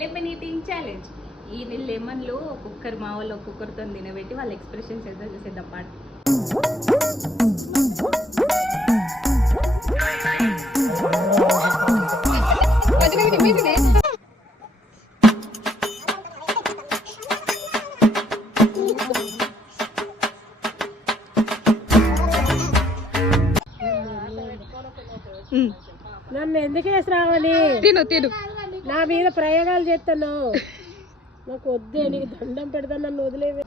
Lemon eating challenge. ఈ లెమన్లు ఒక్కొక్కరు మా వాళ్ళు ఒక్కొక్కరితో తినబెట్టి వాళ్ళ ఎక్స్ప్రెషన్స్ ఏదో చూసేద్దాం పాటు. నన్ను ఎందుకు వేసి రావాలి? తిను తిను. నా మీద ప్రయోగాలు చేస్తాను. నాకు వద్దే, నీకు దండం పెడతాను, నన్ను వదిలేవే.